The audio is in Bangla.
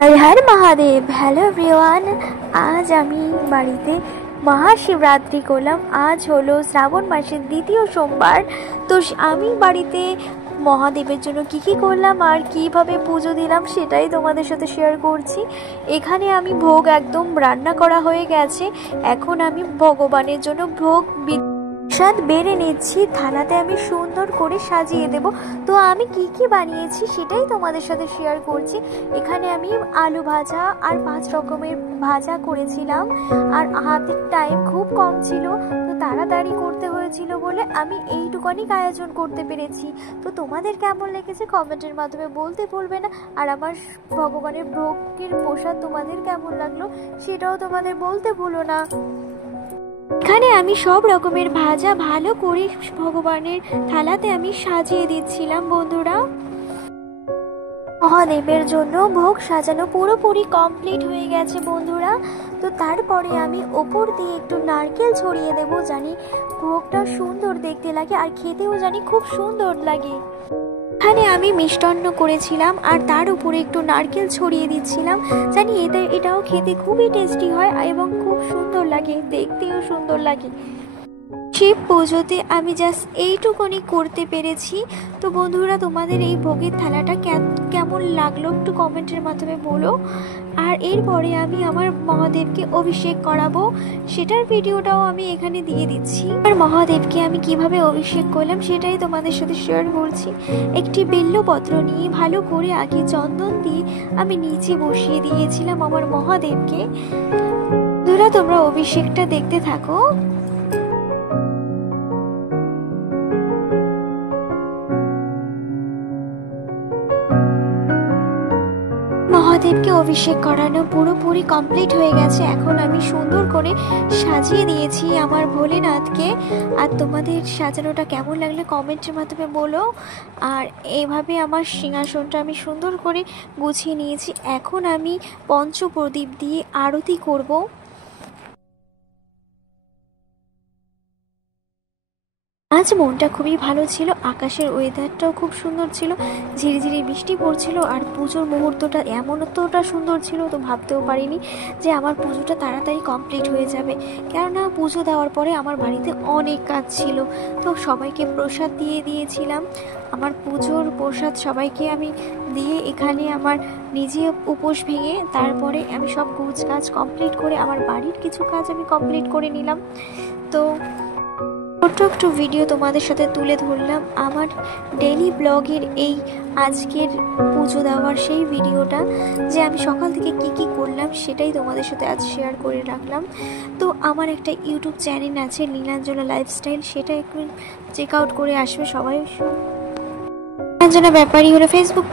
हर हर महादेव। हेलो एवरीवन, आज आमी बाड़ीते महाशिवरात्रि करलाम। आज हलो श्रावण मासेर द्वितीय सोमवार। तो आमी बाड़ीते महादेवेर जोन्नो की करलाम और किभाबे पुजो दिलाम सेटाई तोमादेर साथे शेयर करछि। एखाने आमी भोग एकदम रान्ना करा हये गेछे। एखन आमी भगवानेर जोन्नो भोग प्रसाद बेड़े निচ্ছি। থালাতে আমি সুন্দর করে সাজিয়ে দেব। তো আমি কি বানিয়েছি সেটাই তোমাদের সাথে শেয়ার করছি। এখানে আমি আলু ভাজা আর 5 রকমের ভাজা করেছিলাম। আর হাতের টাইম খুব কম ছিল, তো তাড়াতাড়ি করতে হয়েছিল বলে আমি এইটুকুনি আয়োজন করতে পেরেছি। তো তোমাদের কেমন লেগেছে কমেন্টের মাধ্যমে বলতে ভুলবে না। আর আমার ভগবানের ভোগের প্রসাদ তোমাদের কেমন লাগলো সেটাও তোমাদের বলতে ভুলো না। এখানে আমি সব রকমের ভাজা ভালো করে ভগবানের থালাতে আমি সাজিয়ে দিচ্ছিলাম। বন্ধুরা, মহাদেবের জন্য ভোগ সাজানো পুরোপুরি কমপ্লিট হয়ে গেছে বন্ধুরা। তো তারপরে আমি ওপর দিয়ে একটু নারকেল ছড়িয়ে দেব, জানি ভোগটা সুন্দর দেখতে লাগে আর খেতেও জানি খুব সুন্দর লাগে। এখানে আমি মিষ্টান্ন করেছিলাম আর তার উপরে একটু নারকেল ছড়িয়ে দিচ্ছিলাম। জানি এটাও খেতে খুবই টেস্টি হয় এবং খুব সুন্দর লাগে, দেখতেও সুন্দর লাগে। শিব পুজোতে আমি জাস্ট এইটুকুনি করতে পেরেছি। তো বন্ধুরা, তোমাদের এই ভোগের থালাটা কেমন লাগলো একটু কমেন্টের মাধ্যমে বলো। আর এরপরে আমি আমার মহাদেবকে অভিষেক করাবো, সেটার ভিডিওটাও আমি এখানে দিয়ে দিচ্ছি। আর মহাদেবকে আমি কিভাবে অভিষেক করলাম সেটাই তোমাদের সাথে শেয়ার করছি। একটি বেল্লপত্র নিয়ে ভালো করে আগে চন্দন দিয়ে আমি নিচে বসিয়ে দিয়েছিলাম আমার মহাদেবকে। বন্ধুরা, তোমরা অভিষেকটা দেখতে থাকো। মহাদেবকে অভিষেক করানো পুরোপুরি কমপ্লিট হয়ে গেছে। এখন আমি সুন্দর করে সাজিয়ে দিয়েছি আমার ভোলেনাথকে। আর তোমাদের সাজানোটা কেমন লাগলো কমেন্টের মাধ্যমে বলো। আর এইভাবে আমার সিংহাসনটা আমি সুন্দর করে গুছিয়ে নিয়েছি। এখন আমি পঞ্চপ্রদীপ দিয়ে আরতি করব। আজ মনটা খুবই ভালো ছিল, আকাশের ওয়েদারটাও খুব সুন্দর ছিল, ঝিরিঝিরি বৃষ্টি পড়ছিল। আর পুজোর মুহূর্তটা এতটা সুন্দর ছিল তো ভাবতেও পারিনি যে আমার পুজোটা তাড়াতাড়ি কমপ্লিট হয়ে যাবে। কেননা পুজো দেওয়ার পরে আমার বাড়িতে অনেক কাজ ছিল। তো সবাইকে প্রসাদ দিয়ে দিয়েছিলাম। আমার পুজোর প্রসাদ সবাইকে আমি দিয়ে এখানে আমার নিজে উপোস ভেঙে তারপরে আমি সব কাজ কমপ্লিট করে আমার বাড়ির কিছু কাজ আমি কমপ্লিট করে নিলাম। তো ছোট্ট একটু ভিডিও তোমাদের সাথে তুলে ধরলাম আমার ডেইলি ব্লগের এই আজকের পুজো দেওয়ার সেই ভিডিওটা, যে আমি সকাল থেকে কি করলাম সেটাই তোমাদের সাথে আজ শেয়ার করে রাখলাম। তো আমার একটা ইউটিউব চ্যানেল আছে নীলাঞ্জনা লাইফস্টাইল, সেটা একটু চেক আউট করে আসবে সবাই। নীলাঞ্জনা ব্যাপারী হলো ফেসবুক